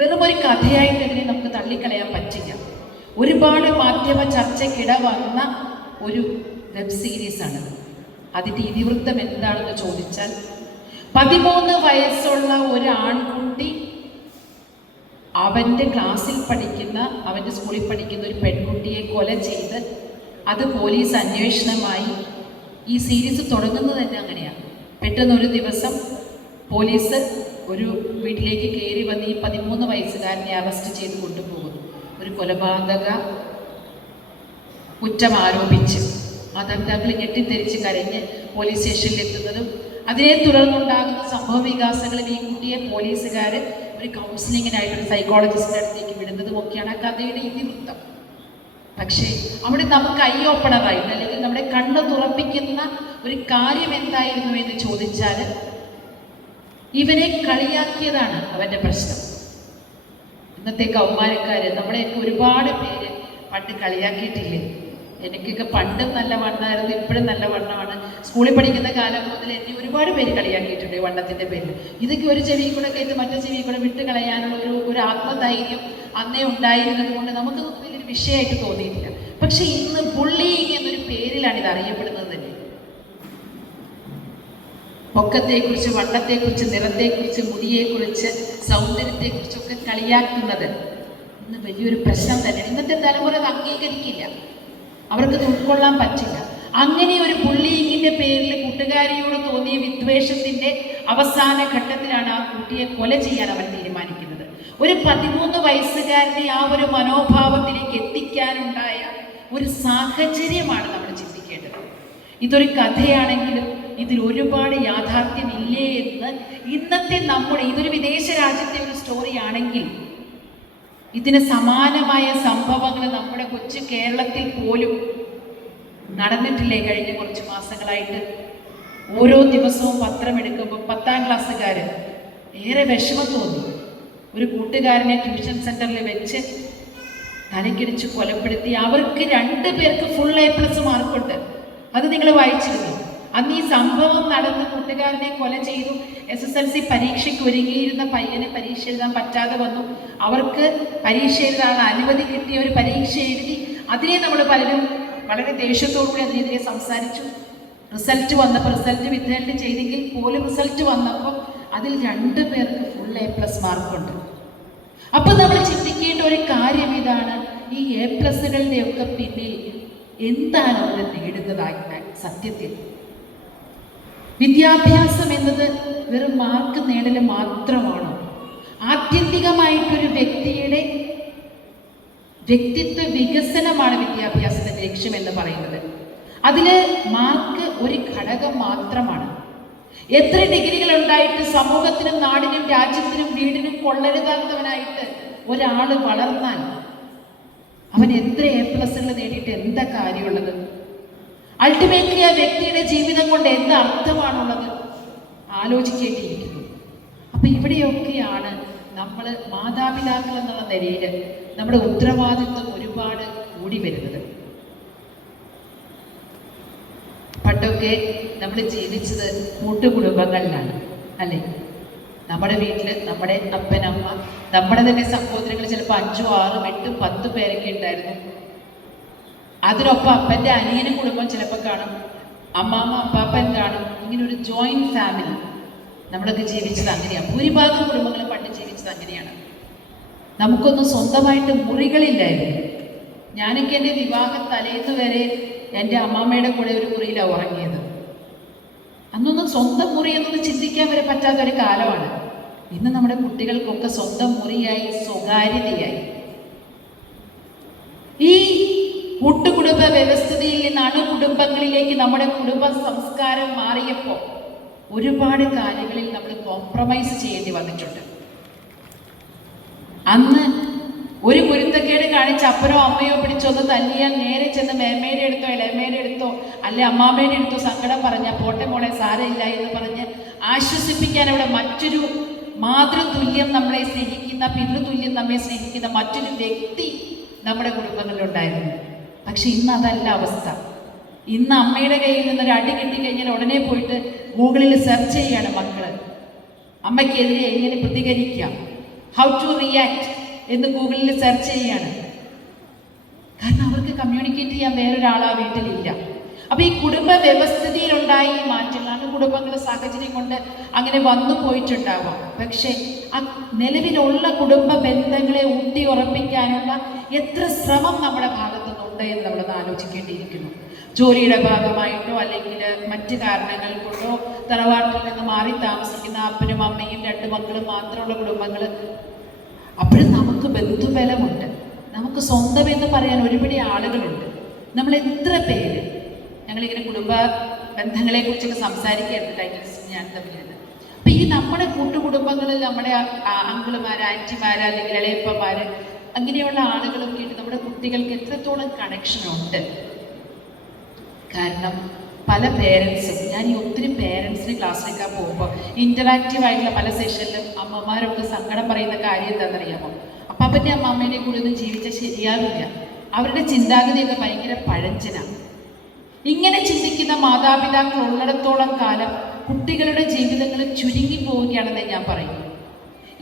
വെറും ഒരു കഥയായിട്ട് ഇതിനെ നമുക്ക് തള്ളിക്കളയാൻ പറ്റില്ല. ഒരുപാട് മാധ്യമ ചർച്ചയ്ക്കിടവാകുന്ന ഒരു വെബ് സീരീസാണ് അതിന്റെ ഇതിവൃത്തം എന്താണെന്ന് ചോദിച്ചാൽ പതിമൂന്ന് വയസ്സുള്ള ഒരു ആൺകുട്ടി അവന്റെ ക്ലാസ്സിൽ പഠിക്കുന്ന അവന്റെ സ്കൂളിൽ പഠിക്കുന്ന ഒരു പെൺകുട്ടിയെ കൊല ചെയ്ത് അത് പോലീസ് അന്വേഷണമായി ഈ സീരീസ് തുടങ്ങുന്നത് തന്നെ അങ്ങനെയാണ്. പെട്ടെന്നൊരു ദിവസം പോലീസ് ഒരു വീട്ടിലേക്ക് കയറി വന്ന് ഈ പതിമൂന്ന് വയസ്സുകാരനെ അറസ്റ്റ് ചെയ്ത് കൊണ്ടുപോകുന്നു. ഒരു കൊലപാതക കുറ്റം ആരോപിച്ച്. മാതാപിതാക്കൾ ഞെട്ടിത്തെരിച്ച് കരഞ്ഞ് പോലീസ് സ്റ്റേഷനിൽ എത്തുന്നതും അതിനെ തുടർന്നുണ്ടാകുന്ന സംഭവ വികാസങ്ങളിൽ ഈ കുട്ടിയെ പോലീസുകാർ ഒരു കൗൺസിലിങ്ങിനായിട്ട് ഒരു സൈക്കോളജിസ്റ്റിന്റെ അടുത്തേക്ക് വിടുന്നതും ഒക്കെയാണ് ആ കഥയുടെ ഇതിവൃത്തം. പക്ഷേ അവിടെ നമുക്ക് ഐ ഓപ്പണറായിട്ട് അല്ലെങ്കിൽ നമ്മുടെ കണ്ണ് തുറപ്പിക്കുന്ന ഒരു കാര്യം എന്തായിരുന്നു എന്ന് ചോദിച്ചാൽ ഇവനെ കളിയാക്കിയതാണ് അവന്റെ പ്രശ്നം. ഇന്നത്തെ കൗമാരക്കാർ നമ്മളെയൊക്കെ ഒരുപാട് പേര് പണ്ട് കളിയാക്കിയിട്ടില്ലേ? എനിക്കൊക്കെ പണ്ട് നല്ല വണ്ണമായിരുന്നു ഇപ്പോഴും നല്ല വണ്ണമാണ്. സ്കൂളിൽ പഠിക്കുന്ന കാലം മുതൽ എന്നെ ഒരുപാട് പേര് കളിയാക്കിയിട്ടുണ്ട് വണ്ണത്തിന്റെ പേരിൽ. ഇതൊക്കെ ഒരു ചെവി കൂടെ കയറ്റി മറ്റേ ചെവി കൂടെ വിട്ട് കളയാനുള്ള ഒരു ഒരു ആത്മധൈര്യം അന്നേ ഉണ്ടായിരുന്നത് കൊണ്ട് നമുക്ക് വലിയൊരു വിഷയമായിട്ട് തോന്നിയിട്ടില്ല. പക്ഷെ ഇന്ന് ബുള്ളിങ് എന്നൊരു പേരിലാണ് ഇത് അറിയപ്പെടുന്നത് തന്നെ. പൊക്കത്തെക്കുറിച്ച് വണ്ണത്തെക്കുറിച്ച് നിറത്തെക്കുറിച്ച് മുടിയെക്കുറിച്ച് സൗന്ദര്യത്തെക്കുറിച്ചൊക്കെ കളിയാക്കുന്നത്. ഇന്ന് വലിയൊരു പ്രശ്നം തന്നെ ഇന്നത്തെ തലമുറ അത് അംഗീകരിക്കില്ല. അവർക്ക് ഉൾക്കൊള്ളാൻ പറ്റില്ല. അങ്ങനെ ഒരു ബുള്ളിയിങ്ങിന്റെ പേരിൽ കൂട്ടുകാരിയോട് തോന്നിയ വിദ്വേഷത്തിന്റെ അവസാന ഘട്ടത്തിലാണ് ആ കുട്ടിയെ കൊല ചെയ്യാൻ അവൻ തീരുമാനിക്കുന്നത്. ഒരു പതിമൂന്ന് വയസ്സുകാരനെ ആ ഒരു മനോഭാവത്തിലേക്ക് എത്തിക്കാനുണ്ടായ ഒരു സാഹചര്യമാണ് നമ്മൾ ചിന്തിക്കേണ്ടത്. ഇതൊരു കഥയാണെങ്കിലും ഇതിൽ ഒരുപാട് യാഥാർത്ഥ്യമില്ലേ എന്ന് ഇന്നത്തെ നമ്മുടെ ഇതൊരു വിദേശ രാജ്യത്തെ ഒരു സ്റ്റോറി ആണെങ്കിൽ ഇതിന് സമാനമായ സംഭവങ്ങൾ നമ്മുടെ കൊച്ചു കേരളത്തിൽ പോലും നടന്നിട്ടില്ലേ കഴിഞ്ഞ കുറച്ച് മാസങ്ങളായിട്ട്? ഓരോ ദിവസവും പത്രം എടുക്കുമ്പോൾ പത്താം ക്ലാസ്സുകാർ ഏറെ വിഷമം തോന്നി. ഒരു കൂട്ടുകാരനെ ട്യൂഷൻ സെന്ററിൽ വെച്ച് തലക്കിടിച്ച് കൊലപ്പെടുത്തി. അവർക്ക് രണ്ട് പേർക്ക് ഫുൾ എ പ്ലസ് മാർക്കുണ്ട് അത് നിങ്ങൾ വായിച്ചിരുന്നു? അന്ന് ഈ സംഭവം നടന്ന് കൂട്ടുകാരനെ കൊല ചെയ്തു. എസ് എസ് എൽ സി പരീക്ഷയ്ക്ക് ഒരുങ്ങിയിരുന്ന പയ്യനെ പരീക്ഷ എഴുതാൻ പറ്റാതെ വന്നു. അവർക്ക് പരീക്ഷ എഴുതാൻ അനുമതി കിട്ടിയ ഒരു പരീക്ഷ എഴുതി അതിനെ നമ്മൾ പലരും വളരെ ദേഷ്യത്തോടുകൂടി അതിനെതിരെ സംസാരിച്ചു. റിസൾട്ട് വന്നപ്പോൾ റിസൾട്ട് വിതരണം ചെയ്തെങ്കിൽ പോലും റിസൾട്ട് വന്നപ്പോൾ അതിൽ രണ്ടു പേർക്ക് ഫുൾ എ പ്ലസ് മാർക്കുണ്ട് അപ്പോൾ നമ്മൾ ചിന്തിക്കേണ്ട ഒരു കാര്യം ഇതാണ്. ഈ എ പ്ലസ്സുകളുടെയൊക്കെ ഒക്കെ പിന്നിൽ എന്താണ് അവർ നേടുന്നതായി സത്യത്തിൽ? വിദ്യാഭ്യാസം എന്നത് വെറും മാർക്ക് നേടൽ മാത്രമാണോ. ആത്യന്തികമായിട്ടൊരു വ്യക്തിയുടെ വ്യക്തിത്വ വികസനമാണ് വിദ്യാഭ്യാസത്തിന്റെ ലക്ഷ്യം എന്ന് പറയുന്നത്. അതിൽ മാർക്ക് ഒരു ഘടകം മാത്രമാണ്. എത്ര ഡിഗ്രികൾ ഉണ്ടായിട്ട് സമൂഹത്തിനും നാടിനും രാജ്യത്തിനും വീടിനും കൊള്ളരുതാത്തവനായിട്ട് ഒരാൾ വളർന്നാൽ അവൻ എത്ര എ പ്ലസുകൾ നേടിയിട്ട് എന്താ കാര്യമുള്ളത്? അൾട്ടിമേറ്റ്ലി ആ വ്യക്തിയുടെ ജീവിതം കൊണ്ട് എന്ത് അർത്ഥമാണുള്ളത് ആലോചിക്കേണ്ടിയിരിക്കുന്നു. അപ്പൊ ഇവിടെയൊക്കെയാണ് നമ്മൾ മാതാപിതാക്കൾ എന്നുള്ള നിലയിൽ നമ്മുടെ ഉത്തരവാദിത്വം ഒരുപാട് കൂടി വരുന്നത്. പണ്ടൊക്കെ നമ്മൾ ജീവിച്ചത് കൂട്ടുകുടുംബങ്ങളിലാണ് അല്ലേ? നമ്മുടെ വീട്ടിൽ നമ്മുടെ അപ്പനമ്മ നമ്മുടെ തന്നെ സഹോദരങ്ങൾ ചിലപ്പോൾ അഞ്ചും ആറും എട്ടും പത്തും പേരൊക്കെ ഉണ്ടായിരുന്നു. അതിനൊപ്പം അപ്പന്റെ അനിയനും കുടുംബം ചിലപ്പോൾ കാണും. അമ്മാമ്മ അപ്പാപ്പൻ കാണും. ഇങ്ങനെ ഒരു ജോയിന്റ് ഫാമിലി നമ്മളൊക്കെ ജീവിച്ചത് അങ്ങനെയാണ്. ഭൂരിഭാഗം കുടുംബങ്ങളെ പണ്ട് ജീവിച്ചത് അങ്ങനെയാണ്. നമുക്കൊന്നും സ്വന്തമായിട്ട് മുറികളില്ലായിരുന്നു. ഞാനൊക്കെ എന്റെ വിവാഹ തലേന്ന് വരെ എന്റെ അമ്മാമ്മയുടെ കൂടെ ഒരു മുറിയിലാണ് ഉറങ്ങിയത്. അന്നൊന്നും സ്വന്തം മുറി എന്നൊന്നും ചിന്തിക്കാൻ വരെ പറ്റാത്ത ഒരു കാലമാണ്. ഇന്ന് നമ്മുടെ കുട്ടികൾക്കൊക്കെ സ്വന്തം മുറിയായി സ്വകാര്യതയായി. ഈ കൂട്ടുകുടുംബ വ്യവസ്ഥിതിയിൽ നിന്ന് അണുകുടുംബങ്ങളിലേക്ക് നമ്മുടെ കുടുംബ സംസ്കാരം മാറിയപ്പോൾ ഒരുപാട് കാര്യങ്ങളിൽ നമ്മൾ കോംപ്രമൈസ് ചെയ്യേണ്ടി വന്നിട്ടുണ്ട്. അന്ന് ഒരു കുരുത്തക്കേട് കാണിച്ച് അപ്പനോ അമ്മയോ പിടിച്ചൊന്ന് തല്ലിയാൽ നേരെ ചെന്ന് മേമ്മയുടെ അടുത്തോ ഇളമയുടെ എടുത്തോ അല്ലെ അമ്മാമ്മയുടെ എടുത്തോ സങ്കടം പറഞ്ഞ പോട്ടെ മോളെ സാരമില്ല എന്ന് പറഞ്ഞ് ആശ്വസിപ്പിക്കാൻ അവിടെ മറ്റൊരു മാതൃതുല്യം നമ്മളെ സ്നേഹിക്കുന്ന പിതൃതുല്യം നമ്മെ സ്നേഹിക്കുന്ന മറ്റൊരു വ്യക്തി നമ്മുടെ കുടുംബങ്ങളിലുണ്ടായിരുന്നു. പക്ഷെ ഇന്ന് അതല്ല അവസ്ഥ. ഇന്ന് അമ്മയുടെ കയ്യിൽ ഒരു അടി കിട്ടിക്കഴിഞ്ഞാൽ ഉടനെ പോയിട്ട് ഗൂഗിളിൽ സെർച്ച് ചെയ്യാണ് മക്കൾ അമ്മയ്ക്കെതിരെ എങ്ങനെ പ്രതികരിക്കാം? ഹൗ ടു റിയാക്ട് എന്ന് ഗൂഗിളിൽ സെർച്ച് ചെയ്യാണ്. കാരണം അവർക്ക് കമ്മ്യൂണിക്കേറ്റ് ചെയ്യാൻ വേറൊരാൾ ആ വീട്ടിലില്ല. അപ്പൊ ഈ കുടുംബ വ്യവസ്ഥിതിയിലുണ്ടായ ഈ മാറ്റങ്ങളാണ് കുടുംബങ്ങളുടെ സാഹചര്യം കൊണ്ട് അങ്ങനെ വന്നു പോയിട്ടുണ്ടാവാം. പക്ഷേ ആ നിലവിലുള്ള കുടുംബ ബന്ധങ്ങളെ ഊട്ടി ഉറപ്പിക്കാനുള്ള എത്ര ശ്രമം നമ്മുടെ ഭാഗത്തുനിന്നുണ്ട് എന്ന് നമ്മളൊന്ന് ആലോചിക്കേണ്ടിയിരിക്കുന്നു. ജോലിയുടെ ഭാഗമായിട്ടോ അല്ലെങ്കിൽ മറ്റ് കാരണങ്ങൾ കൊണ്ടോ തറവാട്ടിൽ നിന്ന് മാറി താമസിക്കുന്ന അപ്പനും അമ്മയും രണ്ട് മക്കളും മാത്രമുള്ള കുടുംബങ്ങൾ അപ്പോഴും നമുക്ക് ബന്ധുബലമുണ്ട്. നമുക്ക് സ്വന്തം എന്ന് പറയാൻ ഒരുപിടി ആളുകളുണ്ട്. നമ്മൾ എത്ര പേര്? ഞങ്ങളിങ്ങനെ കുടുംബ ബന്ധങ്ങളെ കുറിച്ചൊക്കെ സംസാരിക്കുകയായിരുന്നു ടൈറ്റിൽസ് ഞാൻ തമ്മിലിരുന്ന്. അപ്പൊ ഈ നമ്മുടെ കൂട്ടുകുടുംബങ്ങളിൽ നമ്മുടെ അങ്കിളുമാര് ആന്റിമാർ അല്ലെങ്കിൽ ഇളയപ്പന്മാര് അങ്ങനെയുള്ള ആളുകളൊക്കെ ആയിട്ട് നമ്മുടെ കുട്ടികൾക്ക് എത്രത്തോളം കണക്ഷൻ ഉണ്ട്? കാരണം പല പേരൻസും ഞാൻ ഈ ഒത്തിരി പേരൻസിന് ക്ലാസ്സിലേക്കാൻ പോകുമ്പോൾ ഇന്ററാക്റ്റീവ് ആയിട്ടുള്ള പല സെഷനിലും അമ്മമാരൊക്കെ സങ്കടം പറയുന്ന കാര്യം എന്താണെന്നറിയാമോ? അപ്പാപ്പന്റെ അമ്മാമ്മേനെ കൂടി ഒന്നും ജീവിച്ചാൽ ശരിയാവില്ല. അവരുടെ ചിന്താഗതിയൊക്കെ ഭയങ്കര പഴഞ്ചനാണ് ഇങ്ങനെ ചിന്തിക്കുന്ന മാതാപിതാക്കൾ ഉള്ളിടത്തോളം കാലം കുട്ടികളുടെ ജീവിതങ്ങൾ ചുരുങ്ങി പോവുകയാണെന്ന് ഞാൻ പറയും.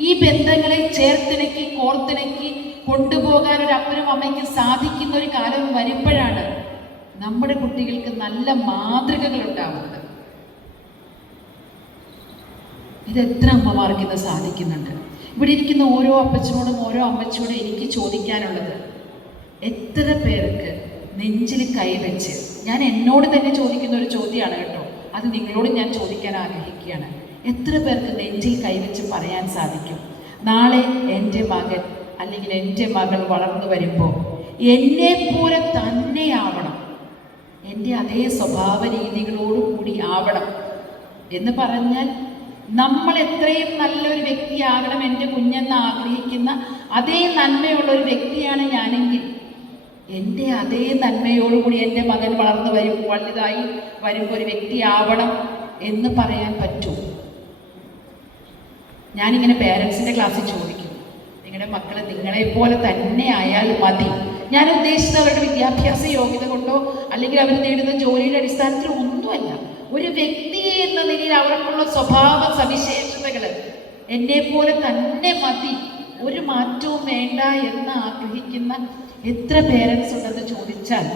ഈ ബന്ധങ്ങളെ ചേർത്തിണക്കി കോർത്തിണക്കി കൊണ്ടുപോകാൻ ഒരു അപ്പനും അമ്മയ്ക്ക് സാധിക്കുന്ന ഒരു കാലം വരുമ്പോഴാണ് നമ്മുടെ കുട്ടികൾക്ക് നല്ല മാതൃകകൾ ഉണ്ടാവുന്നത്. ഇത് എത്ര അമ്മമാർക്ക് ഇത് സാധിക്കുന്നുണ്ട്? ഇവിടെ ഇരിക്കുന്ന ഓരോ അപ്പച്ചനോടും ഓരോ അമ്മച്ചോടും എനിക്ക് ചോദിക്കാനുള്ളത് എത്ര പേർക്ക് നെഞ്ചിൽ കൈവച്ച് ഞാൻ എന്നോട് തന്നെ ചോദിക്കുന്ന ഒരു ചോദ്യമാണ് കേട്ടോ. അത് നിങ്ങളോട് ഞാൻ ചോദിക്കാൻ ആഗ്രഹിക്കുകയാണ്. എത്ര പേർക്ക് നെഞ്ചിൽ കൈവച്ച് പറയാൻ സാധിക്കും? നാളെ എന്റെ മകൻ അല്ലെങ്കിൽ എന്റെ മകൾ വളർന്നു വരുമ്പോൾ എന്നെ പോലെ തന്നെയാവണം. എന്റെ അതേ സ്വഭാവ രീതികളോടുകൂടി ആവണം. എന്ന് പറഞ്ഞാൽ നമ്മൾ എത്രയും നല്ലൊരു വ്യക്തിയാകണം എന്റെ കുഞ്ഞെന്ന് ആഗ്രഹിക്കുന്ന അതേ നന്മയുള്ള ഒരു വ്യക്തിയാണ് ഞാനെങ്കിൽ എന്റെ അതേ നന്മയോടുകൂടി എന്റെ മകൻ വളർന്നു വരും വലുതായി വരുമ്പോൾ ഒരു വ്യക്തിയാവണം എന്ന് പറയാൻ പറ്റും. ഞാനിങ്ങനെ പേരൻസിന്റെ ക്ലാസ്സിൽ ചോദിക്കും. നിങ്ങളുടെ മക്കൾ നിങ്ങളെ പോലെ തന്നെ ആയാൽ മതി. ഞാൻ ഉദ്ദേശിച്ചത് അവരുടെ വിദ്യാഭ്യാസ യോഗ്യത കൊണ്ടോ അല്ലെങ്കിൽ അവർ നേടുന്ന ജോലിയുടെ അടിസ്ഥാനത്തിലോ ഒന്നുമല്ല. ഒരു വ്യക്തി എന്ന നിലയിൽ അവർക്കുള്ള സ്വഭാവ സവിശേഷതകൾ എന്നെ പോലെ തന്നെ മതി. ഒരു മാറ്റവും വേണ്ട എന്ന് ആഗ്രഹിക്കുന്ന എത്ര പേരൻസ് ഉണ്ടെന്ന് ചോദിച്ചാൽ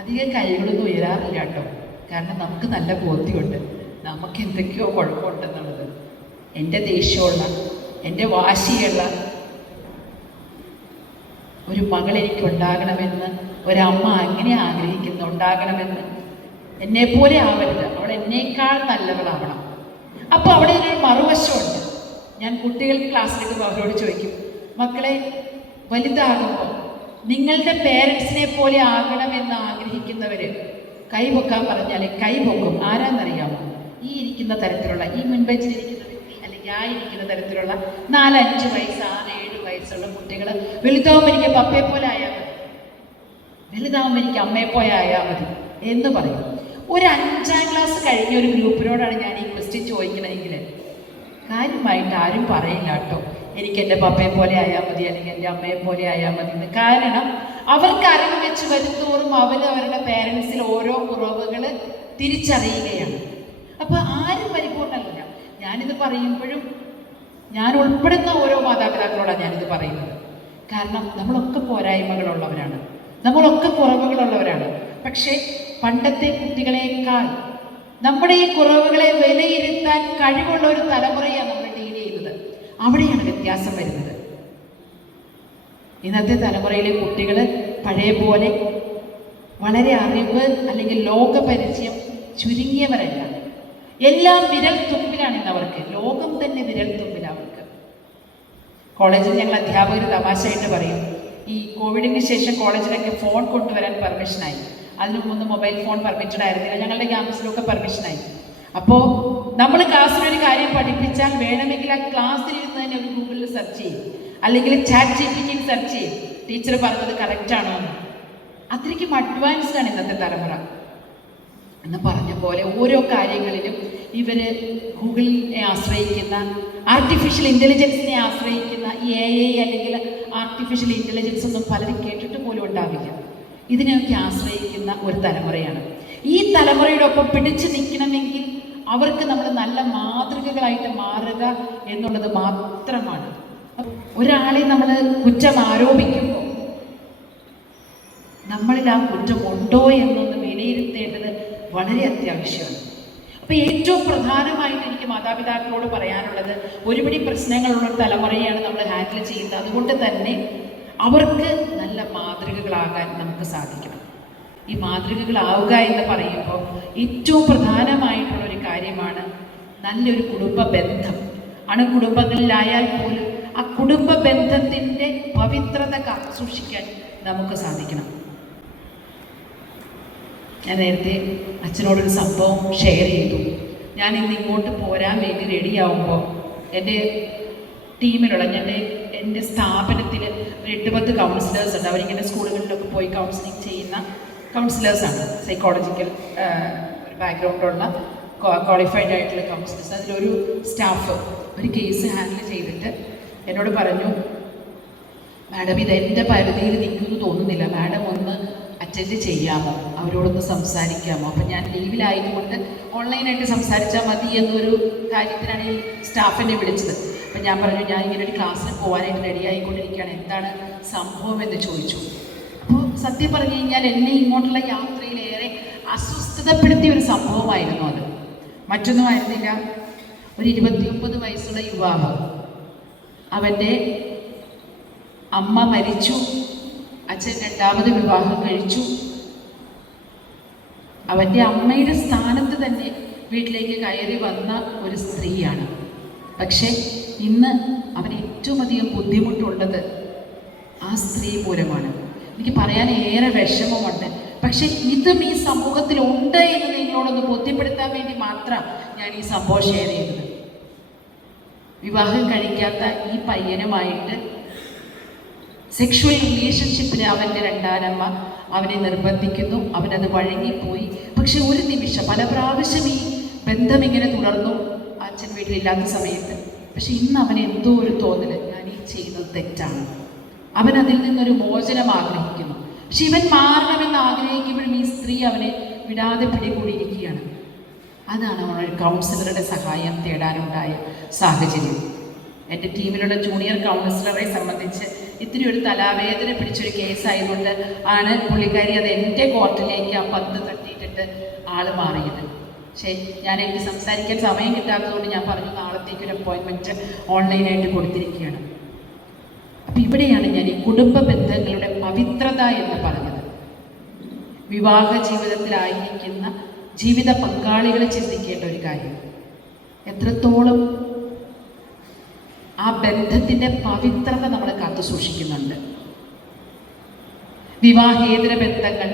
അധികം കൈകളൊന്നും ഉയരാറില്ല കേട്ടോ. കാരണം നമുക്ക് നല്ല ബോധ്യമുണ്ട്. നമുക്ക് എന്തൊക്കെയോ കുഴപ്പമുണ്ടെന്നുള്ളത്. എന്റെ ദേഷ്യമുള്ള എന്റെ വാശിയുള്ള ഒരു മകൾ എനിക്ക് ഉണ്ടാകണമെന്ന് ഒരമ്മ അങ്ങനെ ആഗ്രഹിക്കുന്നു ഉണ്ടാകണമെന്ന്. എന്നെ പോലെ ആവരുത്. അവൾ എന്നേക്കാൾ നല്ലവളാവണം. അപ്പോൾ അവിടെ ഒരു മറുവശമുണ്ട്. ഞാൻ കുട്ടികൾ ക്ലാസ്സിലേക്ക് അവരോട് ചോദിക്കും മക്കളെ വലുതാകുമ്പോൾ നിങ്ങളുടെ പേരൻസിനെ പോലെ ആകണമെന്ന് ആഗ്രഹിക്കുന്നവര് കൈപൊക്കാൻ പറഞ്ഞാൽ കൈപൊക്കും ആരാന്നറിയാമോ? ഈ ഇരിക്കുന്ന തരത്തിലുള്ള ഈ മുൻപെച്ചിരിക്കുന്ന ആ ഇരിക്കുന്ന തരത്തിലുള്ള നാലഞ്ച് വയസ്സ് ആറ് ഏഴ് വയസ്സുള്ള കുട്ടികൾ വലുതാവുമ്പോൾ എനിക്ക് പപ്പയെ പോലെ ആയാൽ മതി. വലുതാവുമ്പോൾ എനിക്ക് അമ്മയെ പോലെ ആയാൽ മതി എന്ന് പറയും. ഒരു അഞ്ചാം ക്ലാസ് കഴിഞ്ഞ ഒരു ഗ്രൂപ്പിനോടാണ് ഞാൻ ഈ ക്വസ്റ്റ്യൻ ചോദിക്കണമെങ്കിൽ കാര്യമായിട്ട് ആരും പറയില്ല കേട്ടോ. എനിക്ക് എന്റെ പപ്പയെ പോലെ ആയാൽ മതി അല്ലെങ്കിൽ എന്റെ അമ്മയെ പോലെ ആയാൽ മതി എന്ന്. കാരണം അവർക്ക് അറിവ് വെച്ച് വരുത്തോറും അവർ അവരുടെ പേരൻസിൽ ഓരോ കുറവുകൾ തിരിച്ചറിയുകയാണ്. അപ്പോൾ പരിപൂർണമല്ല ഞാനിത് പറയുമ്പോഴും ഞാൻ ഉൾപ്പെടുന്ന ഓരോ മാതാപിതാക്കളോടാണ് ഞാനിത് പറയുന്നത്. കാരണം നമ്മളൊക്കെ പോരായ്മകളുള്ളവരാണ്. നമ്മളൊക്കെ കുറവുകളുള്ളവരാണ്. പക്ഷേ പണ്ടത്തെ കുട്ടികളെക്കാൾ നമ്മുടെ ഈ കുറവുകളെ വിലയിരുത്താൻ കഴിവുള്ള ഒരു തലമുറയാണ് നമ്മൾ ഡീൽ ചെയ്യുന്നത്. അവിടെയാണ് വ്യത്യാസം വരുന്നത്. ഇന്നത്തെ തലമുറയിലെ കുട്ടികൾ പഴയ പോലെ വളരെ അറിവ് അല്ലെങ്കിൽ ലോകപരിചയം ചുരുങ്ങിയവരല്ല. എല്ലാം വിരൽ തുമ്പിലാണ് ഇന്ന് അവർക്ക്. ലോകം തന്നെ വിരൽ തുമ്പിലാണ് അവർക്ക്. കോളേജിൽ ഞങ്ങൾ അധ്യാപകർ തമാശയായിട്ട് പറയും. ഈ കോവിഡിന് ശേഷം കോളേജിലൊക്കെ ഫോൺ കൊണ്ടുവരാൻ പെർമിഷനായി. അതിനു മുമ്പ് മൊബൈൽ ഫോൺ പെർമിറ്റഡ് ആയിരുന്നില്ല. ഞങ്ങളുടെ ക്യാമ്പസിലൊക്കെ പെർമിഷനായി. അപ്പോൾ നമ്മൾ ക്ലാസ്സിൽ ഒരു കാര്യം പഠിപ്പിച്ചാൽ വേണമെങ്കിൽ ആ ക്ലാസ്സിലിരുന്ന് തന്നെ ഒരു ഗൂഗിളിൽ സെർച്ച് ചെയ്യും. അല്ലെങ്കിൽ ചാറ്റ് ജി സെർച്ച് ചെയ്യും. ടീച്ചർ പറഞ്ഞത് കറക്റ്റ് ആണോ എന്ന്. അത്രയ്ക്കും അഡ്വാൻസ്ഡ് ആണ് ഇന്നത്തെ തലമുറ. എന്ന് പറഞ്ഞ പോലെ ഓരോ കാര്യങ്ങളിലും ഇവർ ഗൂഗിളിനെ ആശ്രയിക്കുന്ന ആർട്ടിഫിഷ്യൽ ഇന്റലിജൻസിനെ ആശ്രയിക്കുന്ന എ ഐ അല്ലെങ്കിൽ ആർട്ടിഫിഷ്യൽ ഇന്റലിജൻസ് ഒന്നും പലരും കേട്ടിട്ട് പോലും ഉണ്ടാവില്ല. ഇതിനെയൊക്കെ ആശ്രയിക്കുന്ന ഒരു തലമുറയാണ്. ഈ തലമുറയുടെ ഒപ്പം പിടിച്ചു നിൽക്കണമെങ്കിൽ അവർക്ക് നമ്മൾ നല്ല മാതൃകകളായിട്ട് മാറുക എന്നുള്ളത് മാത്രമാണ്. ഒരാളെ നമ്മൾ കുറ്റം ആരോപിക്കുമ്പോൾ നമ്മളിൽ ആ കുറ്റം ഉണ്ടോ എന്നൊന്ന് വിലയിരുത്തേണ്ടത് വളരെ അത്യാവശ്യമാണ്. അപ്പൊ ഏറ്റവും പ്രധാനമായിട്ട് എനിക്ക് മാതാപിതാക്കളോട് പറയാനുള്ളത് ഒരുപിടി പ്രശ്നങ്ങളുള്ള തലമുറയാണ് നമ്മൾ ഹാൻഡിൽ ചെയ്യുന്നത്. അതുകൊണ്ട് തന്നെ അവർക്ക് നല്ല മാതൃകകളാകാൻ നമുക്ക് സാധിക്കണം. ഈ മാതൃകകളാവുക എന്ന് പറയുമ്പോൾ ഏറ്റവും പ്രധാനമായിട്ടുള്ള ഒരു കാര്യമാണ് നല്ലൊരു കുടുംബ ബന്ധം. അണുകുടുംബങ്ങളിലായാൽ പോലും ആ കുടുംബ ബന്ധത്തിന്റെ പവിത്രത സൂക്ഷിക്കാൻ നമുക്ക് സാധിക്കണം. ഞാൻ നേരത്തെ അച്ഛനോടൊരു സംഭവം ഷെയർ ചെയ്തു. ഞാൻ ഇന്ന് ഇങ്ങോട്ട് പോരാൻ വേണ്ടി റെഡിയാവുമ്പോൾ എന്റെ ടീമിലുള്ള എന്റെ എന്റെ സ്ഥാപനത്തിൽ ഒരു എട്ട് പത്ത് കൗൺസിലേഴ്സ് ഉണ്ട്. അവരിങ്ങനെ സ്കൂളുകളിലൊക്കെ പോയി കൗൺസിലിംഗ് ചെയ്യുന്ന കൗൺസിലേഴ്സാണ് സൈക്കോളജിക്കൽ ബാക്ക്ഗ്രൗണ്ടുള്ള ക്വാളിഫൈഡ് ആയിട്ടുള്ള കൗൺസിലേഴ്സ് അതിലൊരു സ്റ്റാഫ് ഒരു കേസ് ഹാൻഡിൽ ചെയ്തിട്ട് എന്നോട് പറഞ്ഞു മാഡം ഇത് എന്റെ പരിധിയിൽ നിൽക്കുമെന്ന് തോന്നുന്നില്ല. മാഡം ഒന്ന് അറ്റൻഡ് ചെയ്യാമോ? അവരോടൊന്ന് സംസാരിക്കാമോ? അപ്പം ഞാൻ ലീവിലായതുകൊണ്ട് ഓൺലൈനായിട്ട് സംസാരിച്ചാൽ മതി എന്നൊരു കാര്യത്തിനാണ് ഈ സ്റ്റാഫിനെ വിളിച്ചത്. അപ്പം ഞാൻ പറഞ്ഞു ഞാൻ ഇങ്ങനെ ഒരു ക്ലാസ്സിന് പോകാനായിട്ട് റെഡി ആയിക്കൊണ്ടിരിക്കുകയാണ്. എന്താണ് സംഭവം? എന്ന് ചോദിച്ചു. അപ്പോൾ സത്യം പറഞ്ഞു കഴിഞ്ഞാൽ എന്നെ ഇങ്ങോട്ടുള്ള യാത്രയിലേറെ അസ്വസ്ഥതപ്പെടുത്തിയ ഒരു സംഭവമായിരുന്നു അത്. മറ്റൊന്നും ആയിരുന്നില്ല. ഒരു ഇരുപത്തിയൊമ്പത് വയസ്സുള്ള യുവാവ്. അവന്റെ അമ്മ മരിച്ചു. അച്ഛൻ രണ്ടാമത് വിവാഹം കഴിച്ചു. അവന്റെ അമ്മയുടെ സ്ഥാനത്ത് തന്നെ വീട്ടിലേക്ക് കയറി വന്ന ഒരു സ്ത്രീയാണ്. പക്ഷേ ഇന്ന് അവന് ഏറ്റവും അധികം ബുദ്ധിമുട്ടുള്ളത് ആ സ്ത്രീ മൂലമാണ്. എനിക്ക് പറയാൻ ഏറെ വിഷമമുണ്ട്. പക്ഷെ ഇതും ഈ സമൂഹത്തിൽ ഉണ്ട് എന്ന് നിങ്ങളോടൊന്ന് ബോധ്യപ്പെടുത്താൻ വേണ്ടി മാത്രം ഞാൻ ഈ സംഭവം ഷെയർ ചെയ്തത് വിവാഹം കഴിക്കാത്ത ഈ പയ്യനുമായിട്ട് സെക്ഷുവൽ റിലേഷൻഷിപ്പിന് അവന്റെ രണ്ടാനമ്മ അവനെ നിർബന്ധിക്കുന്നു. അവനത് വഴങ്ങിപ്പോയി. പക്ഷെ ഒരു നിമിഷം പല പ്രാവശ്യം ഈ ബന്ധം ഇങ്ങനെ തുടർന്നു. അച്ഛൻ വീട്ടിലില്ലാത്ത സമയത്ത്. പക്ഷെ ഇന്ന് അവന് എന്തോ ഒരു തോന്നൽ. ഞാൻ ഈ ചെയ്യുന്നത് തെറ്റാണ്. അവൻ അതിൽ നിന്നൊരു മോചനം ആഗ്രഹിക്കുന്നു. പക്ഷെ ഇവൻ മാറണമെന്ന് ആഗ്രഹിക്കുമ്പോഴും ഈ സ്ത്രീ അവനെ വിടാതെ പിടികൂടിയിരിക്കുകയാണ്. അതാണ് അവനൊരു കൗൺസിലറുടെ സഹായം തേടാനുണ്ടായ സാഹചര്യം. എന്റെ ടീമിലുള്ള ജൂനിയർ കൗൺസിലറെ സംബന്ധിച്ച് ഇത്തിരി ഒരു തലാവേദന പിടിച്ചൊരു കേസായതുകൊണ്ട് ആണ് പുള്ളിക്കാരി അത് എന്റെ കോർട്ടിലേക്ക് ആ പന്ത് തട്ടിയിട്ടിട്ട് ആൾ മാറിയത്. പക്ഷേ ഞാൻ എനിക്ക് സംസാരിക്കാൻ സമയം കിട്ടാത്തതുകൊണ്ട് ഞാൻ പറഞ്ഞു നാളത്തേക്ക് ഒരു അപ്പോയിൻമെന്റ് ഓൺലൈനായിട്ട് കൊടുത്തിരിക്കുകയാണ്. അപ്പം ഇവിടെയാണ് ഞാൻ ഈ കുടുംബ ബന്ധങ്ങളുടെ പവിത്രത എന്ന് പറഞ്ഞത്. വിവാഹ ജീവിതത്തിലായിരിക്കുന്ന ജീവിത പങ്കാളികളെ ചിന്തിക്കേണ്ട ഒരു കാര്യം. എത്രത്തോളം ആ ബന്ധത്തിന്റെ പവിത്രത നമ്മൾ കാത്തു സൂക്ഷിക്കുന്നുണ്ട്. വിവാഹേതര ബന്ധങ്ങൾ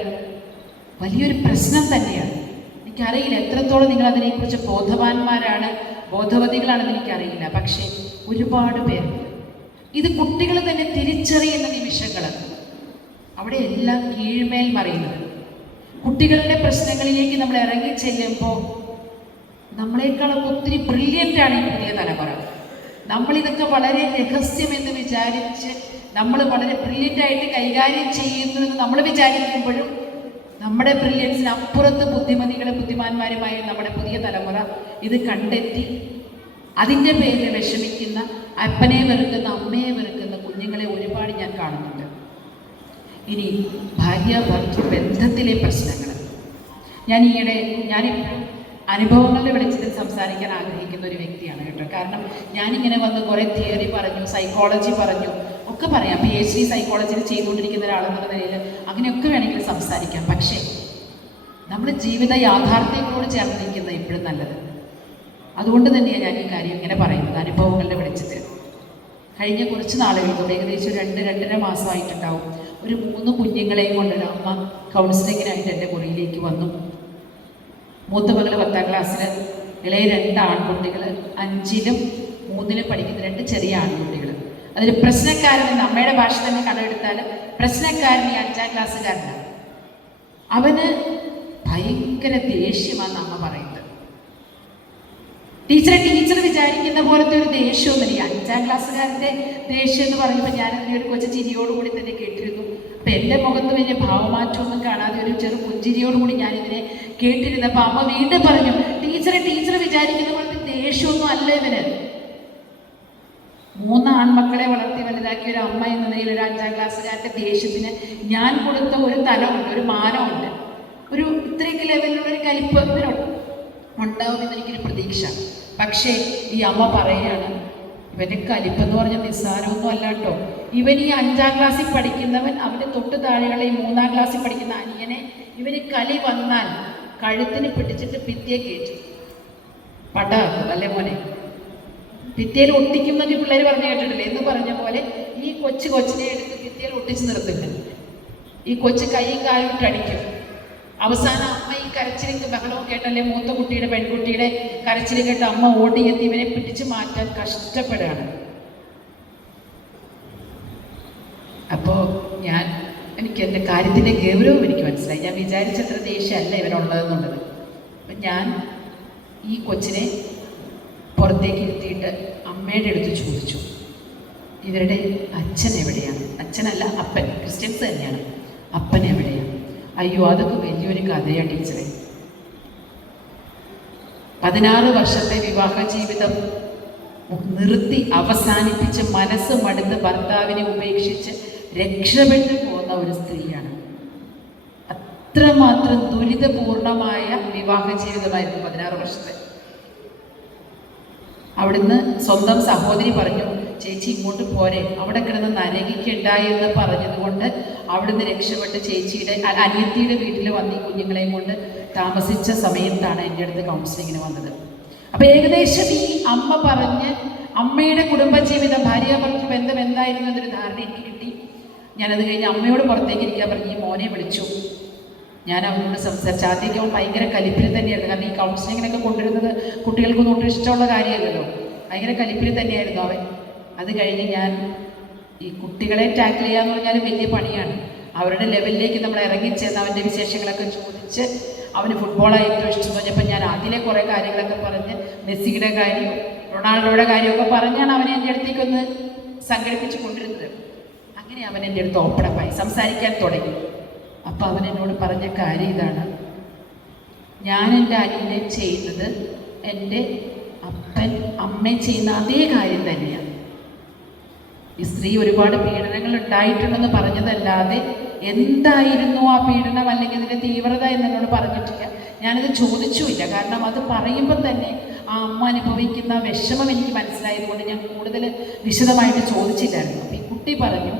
വലിയൊരു പ്രശ്നം തന്നെയാണ്. എനിക്കറിയില്ല എത്രത്തോളം നിങ്ങൾ അതിനെക്കുറിച്ച് ബോധവാന്മാരാണ് ബോധവതികളാണെന്ന് എനിക്കറിയില്ല. പക്ഷേ ഒരുപാട് പേര് ഇത് കുട്ടികൾ തന്നെ തിരിച്ചറിയുന്ന നിമിഷങ്ങൾ അവിടെ എല്ലാം കീഴ്മേൽ മറിയുന്നത്. കുട്ടികളുടെ പ്രശ്നങ്ങളിലേക്ക് നമ്മൾ ഇറങ്ങി ചെല്ലുമ്പോൾ നമ്മളെക്കാളൊക്കെ ഒത്തിരി ബ്രില്യന്റ് ആണ് ഈ പുതിയ തലമുറ. നമ്മളിതൊക്കെ വളരെ രഹസ്യമെന്ന് വിചാരിച്ച് നമ്മൾ വളരെ ബ്രില്യന്റ് ആയിട്ട് കൈകാര്യം ചെയ്യുന്നു എന്ന് നമ്മൾ വിചാരിക്കുമ്പോഴും നമ്മുടെ ബ്രില്യൻസിന് അപ്പുറത്ത് ബുദ്ധിമതികളും ബുദ്ധിമാന്മാരുമായ നമ്മുടെ പുതിയ തലമുറ ഇത് കണ്ടെത്തി അതിന്റെ പേരിൽ വിഷമിക്കുന്ന അപ്പനെ വെറുക്കുന്ന അമ്മയെ വെറുക്കുന്ന കുഞ്ഞുങ്ങളെ ഒരുപാട് ഞാൻ കാണുന്നുണ്ട്. ഇനി ഭാര്യ ബന്ധത്തിലെ പ്രശ്നങ്ങൾ. ഞാൻ ഈയിടെ ഞാനിപ്പോൾ അനുഭവങ്ങളുടെ വെളിച്ചത്തിൽ സംസാരിക്കാൻ ആഗ്രഹിക്കുന്ന ഒരു വ്യക്തിയാണ് കേട്ടോ. കാരണം ഞാനിങ്ങനെ വന്ന് കുറേ തിയറി പറഞ്ഞു സൈക്കോളജി പറഞ്ഞു ഒക്കെ പറയാം. പി എച്ച് ഡി സൈക്കോളജിയിൽ ചെയ്തുകൊണ്ടിരിക്കുന്ന ഒരാളെന്നുള്ള നിലയിൽ അങ്ങനെയൊക്കെ വേണമെങ്കിൽ സംസാരിക്കാം. പക്ഷേ നമ്മുടെ ജീവിത യാഥാർത്ഥ്യങ്ങളോട് ചേർന്നിരിക്കുന്ന ഇപ്പോഴും നല്ലത്. അതുകൊണ്ട് തന്നെയാണ് ഞാൻ ഈ കാര്യം ഇങ്ങനെ പറയുന്നത് അനുഭവങ്ങളുടെ വെളിച്ചത്തിൽ. കഴിഞ്ഞ കുറച്ച് നാളുകൾക്കും ഏകദേശം രണ്ട് രണ്ടര മാസമായിട്ടുണ്ടാവും. ഒരു മൂന്ന് കുഞ്ഞുങ്ങളെയും കൊണ്ടൊരു അമ്മ കൗൺസിലിങ്ങിനായിട്ട് എന്റെ മുറിയിലേക്ക് വന്നു. മൂത്ത മകൾ പത്താം ക്ലാസ്സിൽ ഇളയ രണ്ട് ആൺകുട്ടികൾ അഞ്ചിലും മൂന്നിലും പഠിക്കുന്ന രണ്ട് ചെറിയ ആൺകുട്ടികൾ അതിൽ പ്രശ്നക്കാരൻ എന്ന് അമ്മയുടെ ഭാഷ തന്നെ കടമെടുത്താൽ പ്രശ്നക്കാരൻ ഈ അഞ്ചാം ക്ലാസ്സുകാരനാണ്. അവന് ഭയങ്കര ദേഷ്യമാണ് അമ്മ പറയുന്നത്. ടീച്ചറെ ടീച്ചർ വിചാരിക്കുന്ന പോലത്തെ ഒരു ദേഷ്യമൊന്നുമില്ല. ഈ അഞ്ചാം ക്ലാസ്സുകാരന്റെ ദേഷ്യം എന്ന് പറയുമ്പോൾ ഞാനതിനെ ഒരു കൊച്ചു ചിരിയോടുകൂടി തന്നെ കേട്ടിരുന്നു. അപ്പം എന്റെ മുഖത്ത് വലിയ ഭാവമാറ്റമൊന്നും കാണാതെ ഒരു ചെറു പുഞ്ചിരിയോടുകൂടി ഞാൻ ഇതിനെ കേട്ടിരുന്നു അപ്പം അമ്മ വീണ്ടും പറഞ്ഞു ടീച്ചറെ ടീച്ചർ വിചാരിക്കുന്ന പോലത്തെ ദേഷ്യമൊന്നും അല്ല ഇവന്. മൂന്ന് ആൺമക്കളെ വളർത്തി വലുതാക്കിയ ഒരു അമ്മ എന്ന നിലയിൽ ഒരു അഞ്ചാം ക്ലാസ്സുകാരുടെ ദേഷ്യത്തിന് ഞാൻ കൊടുത്ത ഒരു തലമുണ്ട് ഒരു മാനമുണ്ട്. ഒരു ഇത്രയൊക്കെ ലെവലിലുള്ള ഒരു കലിപ്പ് ഇതിനുണ്ട് ഉണ്ടാവുമെന്ന് എനിക്കൊരു പ്രതീക്ഷ. പക്ഷേ ഈ അമ്മ പറയുകയാണ് ഇവന്റെ കലിപ്പെന്ന് പറഞ്ഞ നിസ്സാരമൊന്നും അല്ല കേട്ടോ. ഇവൻ ഈ അഞ്ചാം ക്ലാസ്സിൽ പഠിക്കുന്നവൻ അവന്റെ തൊട്ട് താഴെയുള്ള ഈ മൂന്നാം ക്ലാസ്സിൽ പഠിക്കുന്ന അനിയനെ ഇവന് കലി വന്നാൽ കഴുത്തിന് പിടിച്ചിട്ട് ഭിത്തിയെ കയറ്റും. പടാക്കും അല്ലേ മോനെ? ഭിത്തിയിൽ ഒട്ടിക്കും എന്നൊക്കെ പിള്ളേർ പറഞ്ഞു കേട്ടിട്ടില്ലേ? എന്ന് പറഞ്ഞ പോലെ ഈ കൊച്ചു കൊച്ചിനെ എടുത്ത് ഭിത്തിയിൽ ഒട്ടിച്ച് നിർത്തില്ല ഈ കൊച്ചു കൈയും കാലും ഇട്ടടിക്കും അവസാനം അമ്മ ഈ കരച്ചിലിക്ക് ബഹളവും കേട്ടല്ലേ? മൂത്ത കുട്ടിയുടെ പെൺകുട്ടിയുടെ കരച്ചിൽ കേട്ട് അമ്മ ഓടിയെത്തി ഇവനെ പിടിച്ചു മാറ്റാൻ കഷ്ടപ്പെടുകയാണ് അപ്പോൾ ഞാൻ എനിക്ക് എന്റെ കാര്യത്തിന്റെ ഗൗരവം എനിക്ക് മനസ്സിലായി. ഞാൻ വിചാരിച്ചത്ര ദേഷ്യമല്ല ഇവനുള്ളതെന്നുള്ളത്. അപ്പം ഞാൻ ഈ കൊച്ചിനെ പുറത്തേക്ക് ഇരുത്തിയിട്ട് അമ്മയുടെ അടുത്ത് ചോദിച്ചു. ഇവരുടെ അച്ഛൻ എവിടെയാണ്? അച്ഛനല്ല അപ്പൻ. ക്രിസ്ത്യൻസ് തന്നെയാണ്. അപ്പൻ എവിടെയാണ്? അയ്യോ അതൊക്കെ വലിയൊരു കഥയാണ് ടീച്ചറെ. പതിനാറ് വർഷത്തെ വിവാഹ ജീവിതം നിർത്തി അവസാനിപ്പിച്ച് മനസ്സ് മടുത്ത് ഭർത്താവിനെ ഉപേക്ഷിച്ച് രക്ഷപ്പെട്ടു പോകുന്ന ഒരു സ്ത്രീയാണ്. അത്രമാത്രം ദുരിതപൂർണമായ വിവാഹ ജീവിതമായിരുന്നു പതിനാറ് വർഷത്തെ. അവിടുന്ന് സ്വന്തം സഹോദരി പറഞ്ഞു ചേച്ചി ഇങ്ങോട്ട് പോരെ. അവിടെ കിടന്ന് നരകിക്കണ്ട എന്ന് പറഞ്ഞതുകൊണ്ട് അവിടുന്ന് രക്ഷപ്പെട്ട് ചേച്ചിയുടെ അനിയത്തിയുടെ വീട്ടിൽ വന്ന് ഈ കുഞ്ഞുങ്ങളെയും കൊണ്ട് താമസിച്ച സമയത്താണ് എന്റെ അടുത്ത് കൗൺസിലിങ്ങിന് വന്നത്. അപ്പോൾ ഏകദേശം ഈ അമ്മ പറഞ്ഞ് അമ്മയുടെ കുടുംബജീവിത ഭാര്യ ബന്ധം എന്തായിരുന്നു എന്നൊരു ധാരണ എനിക്ക് കിട്ടി. ഞാനത് കഴിഞ്ഞ് അമ്മയോട് പുറത്തേക്ക് ഇരിക്കാൻ പറഞ്ഞ് ഈ മോനെ വിളിച്ചു. ഞാൻ അവനോട് സംസാരിച്ചു. ആദ്യമൊക്കെ അവൻ ഭയങ്കര കലിപ്പിൽ തന്നെയായിരുന്നു. കാരണം ഈ കൗൺസിലിങ്ങിനൊക്കെ കൊണ്ടുവരുന്നത് കുട്ടികൾക്കൊന്നും ഒട്ടും ഇഷ്ടമുള്ള കാര്യമല്ലല്ലോ. ഭയങ്കര കലിപ്പിൽ തന്നെയായിരുന്നു അവൻ. അത് കഴിഞ്ഞ് ഞാൻ ഈ കുട്ടികളെ ടാക്കിൾ ചെയ്യാന്ന് പറഞ്ഞാൽ വലിയ പണിയാണ്. അവരുടെ ലെവലിലേക്ക് നമ്മൾ ഇറങ്ങിച്ചെന്ന് അവന്റെ വിശേഷങ്ങളൊക്കെ ചോദിച്ച് അവന് ഫുട്ബോളാണ് ഏറ്റവും ഇഷ്ടം പറഞ്ഞപ്പോൾ ഞാൻ അതിലെ കുറേ കാര്യങ്ങളൊക്കെ പറഞ്ഞ് മെസ്സിയുടെ കാര്യവും റൊണാൾഡോയുടെ കാര്യമൊക്കെ പറഞ്ഞാണ് അവനെ എന്റെ അടുത്തേക്കൊന്ന് സംഘടിപ്പിച്ച് കൊണ്ടിരുന്നത് അങ്ങനെ അവൻ എന്റെ അടുത്ത് ഓപ്പണപ്പായി സംസാരിക്കാൻ തുടങ്ങി. അപ്പോൾ അവൻ എന്നോട് പറഞ്ഞ കാര്യം ഇതാണ്. ഞാൻ എന്റെ അനിയനെ ചെയ്യുന്നത് എന്റെ അപ്പൻ അമ്മ ചെയ്യുന്ന അതേ കാര്യം തന്നെയാണ്. ഈ സ്ത്രീ ഒരുപാട് പീഡനങ്ങൾ ഉണ്ടായിട്ടുണ്ടെന്ന് പറഞ്ഞതല്ലാതെ എന്തായിരുന്നു ആ പീഡനം അല്ലെങ്കിൽ അതിന്റെ തീവ്രത എന്ന് എന്നോട് പറഞ്ഞിട്ടില്ല. ഞാനത് ചോദിച്ചുമില്ല. കാരണം അത് പറയുമ്പോൾ തന്നെ ആ അമ്മ അനുഭവിക്കുന്ന വിഷമം എനിക്ക് മനസ്സിലായതുകൊണ്ട് ഞാൻ കൂടുതൽ വിശദമായിട്ട് ചോദിച്ചില്ലായിരുന്നു. അപ്പം ഈ കുട്ടി പറഞ്ഞു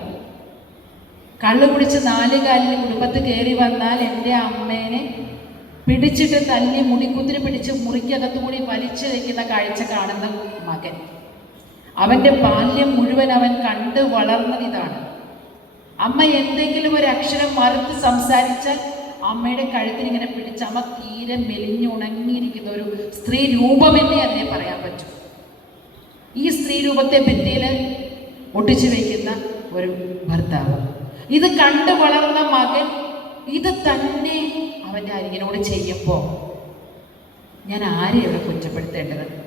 കള്ളു കുടിച്ച് നാല് കാലിൽ കുടുംബത്ത് കയറി വന്നാൽ എന്റെ അമ്മേനെ പിടിച്ചിട്ട് തല്ലി മുടിക്കുത്തിരി പിടിച്ച് മുറിക്കകത്തുകൂടി വലിച്ചു വയ്ക്കുന്ന കാഴ്ച കാണുന്ന മകൻ. അവന്റെ ബാല്യം മുഴുവൻ അവൻ കണ്ട് വളർന്നത് ഇതാണ്. അമ്മ എന്തെങ്കിലും ഒരു അക്ഷരം മറുത്ത് സംസാരിച്ചാൽ അമ്മയുടെ കഴുത്തിന് ഇങ്ങനെ പിടിച്ച് അമ്മ തീരെ മെലിഞ്ഞു മെലിഞ്ഞുണങ്ങിയിരിക്കുന്ന ഒരു സ്ത്രീ രൂപമെന്നേ അതിനെ പറയാൻ പറ്റും. ഈ സ്ത്രീ രൂപത്തെ ഭിത്തിയിൽ ഒട്ടിച്ചു വയ്ക്കുന്ന ഒരു ഭർത്താവ്. ഇത് കണ്ടു വളർന്ന മകൻ ഇത് തന്നെ അവന്റെ അരികിനോട് ചെയ്യുമ്പോൾ ഞാൻ ആരെയാണ് കുറ്റപ്പെടുത്തേണ്ടത്?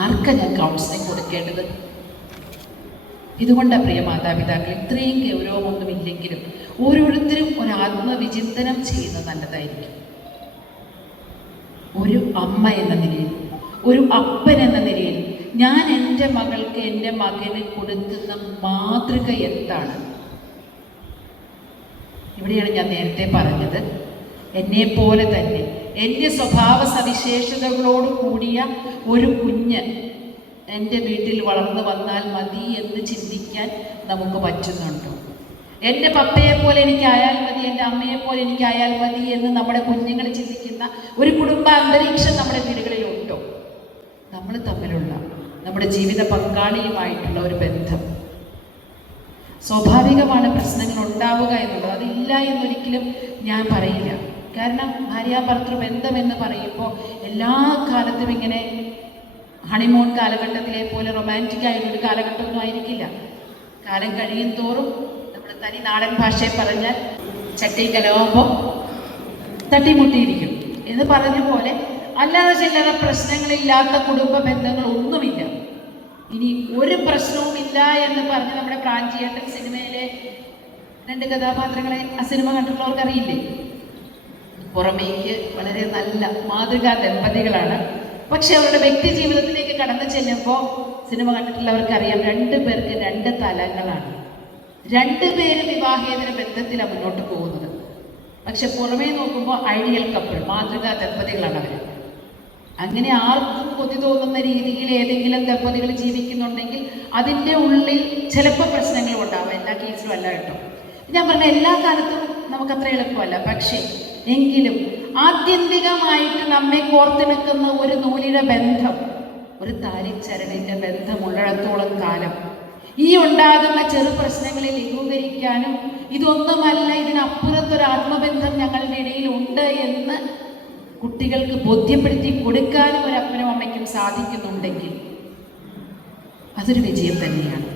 ആർക്കാ ഞാൻ കൗൺസിലിംഗ് കൊടുക്കേണ്ടത്? ഇതുകൊണ്ടാണ് പ്രിയ മാതാപിതാക്കൾ ഇത്രയും ഗൗരവമൊന്നും ഇല്ലെങ്കിലും ഓരോരുത്തരും ഒരു ആത്മവിചിന്തനം ചെയ്യുന്നത് നല്ലതായിരിക്കും. ഒരു അമ്മ എന്ന നിലയിൽ ഒരു അപ്പൻ എന്ന നിലയിൽ ഞാൻ എന്റെ മകൾക്ക് എന്റെ മകന് കൊടുക്കുന്ന മാതൃക എന്താണ്? ഇവിടെയാണ് ഞാൻ നേരത്തെ പറഞ്ഞത്. എന്നെ പോലെ തന്നെ എന്റെ സ്വഭാവ സവിശേഷതകളോട് കൂടിയ ഒരു കുഞ്ഞ് എന്റെ വീട്ടിൽ വളർന്നു വന്നാൽ മതി എന്ന് ചിന്തിക്കാൻ നമുക്ക് പറ്റുന്നുണ്ടോ? എന്റെ പപ്പയെ പോലെ എനിക്കായാൽ മതി എന്റെ അമ്മയെ പോലെ എനിക്കായാൽ മതി എന്ന് നമ്മുടെ കുഞ്ഞുങ്ങൾ ചിന്തിക്കുന്ന ഒരു കുടുംബ അന്തരീക്ഷം നമ്മുടെ വീടുകളിലുണ്ടോ? നമ്മൾ തമ്മിലുള്ള നമ്മുടെ ജീവിത പങ്കാളിയുമായിട്ടുള്ള ഒരു ബന്ധം. സ്വാഭാവികമാണ് പ്രശ്നങ്ങൾ ഉണ്ടാവുക എന്നുള്ളത്. അതില്ല എന്നൊരിക്കലും ഞാൻ പറയില്ല. കാരണം ഭാര്യാഭർത്തൃ ബന്ധമെന്ന് പറയുമ്പോൾ എല്ലാ കാലത്തും ഇങ്ങനെ ഹണിമൂൺ കാലഘട്ടത്തിലെ പോലെ റൊമാന്റിക് ആയൊരു കാലഘട്ടമൊന്നും ആയിരിക്കില്ല. കാലം കഴിയും തോറും നമ്മുടെ തനി നാടൻ ഭാഷയെ പറഞ്ഞാൽ ചട്ടി കലവുമ്പോൾ തട്ടിമുട്ടിയിരിക്കും. എന്ന് പറഞ്ഞ പോലെ അല്ലാതെ ചില്ലറ പ്രശ്നങ്ങളില്ലാത്ത കുടുംബ ബന്ധങ്ങൾ ഒന്നുമില്ല ഇനി ഒരു പ്രശ്നവും ഇല്ല എന്ന് പറഞ്ഞ് നമ്മുടെ പ്രാഞ്ചിയേട്ടൻ സിനിമയിലെ രണ്ട് കഥാപാത്രങ്ങളെ ആ സിനിമ കണ്ടിട്ടുള്ളവർക്ക് അറിയില്ലേ പുറമേക്ക് വളരെ നല്ല മാതൃകാ ദമ്പതികളാണ് പക്ഷെ അവരുടെ വ്യക്തി ജീവിതത്തിലേക്ക് കടന്നു ചെല്ലുമ്പോൾ സിനിമ കണ്ടിട്ടുള്ളവർക്ക് അറിയാം രണ്ട് പേർക്ക് രണ്ട് തലങ്ങളാണ്. രണ്ട് പേര് വിവാഹേതര ബന്ധത്തിലാണ് മുന്നോട്ട് പോകുന്നത്. പക്ഷെ പുറമേ നോക്കുമ്പോൾ ഐഡിയൽ കപ്പിൾ മാതൃകാ ദമ്പതികളാണ് അവർ അങ്ങനെ ആർക്കും കൊതി തോന്നുന്ന രീതിയിൽ ഏതെങ്കിലും ദമ്പതികൾ ജീവിക്കുന്നുണ്ടെങ്കിൽ അതിന്റെ ഉള്ളിൽ ചിലപ്പോൾ പ്രശ്നങ്ങളും ഉണ്ടാവാം എല്ലാ കേസിലും അല്ല കേട്ടോ. ഞാൻ പറഞ്ഞ എല്ലാ കാലത്തും നമുക്കത്ര എളുപ്പമല്ല. പക്ഷേ എങ്കിലും ആത്യന്തികമായിട്ട് നമ്മെ കോർത്തിണക്കുന്ന ഒരു നൂലിയുടെ ബന്ധം ഒരു താലിച്ചരണിന്റെ ബന്ധമുള്ളിടത്തോളം കാലം. ഈ ഉണ്ടാകുന്ന ചെറു പ്രശ്നങ്ങളെ ലഘൂകരിക്കാനും ഇതൊന്നുമല്ല ഇതിനപ്പുറത്തൊരു ആത്മബന്ധം ഞങ്ങളുടെ ഇടയിൽ ഉണ്ട് എന്ന് കുട്ടികൾക്ക് ബോധ്യപ്പെടുത്തി കൊടുക്കാനും ഒരു അപ്പനും അമ്മയ്ക്കും സാധിക്കുന്നുണ്ടെങ്കിൽ അതൊരു വിജയം തന്നെയാണ്.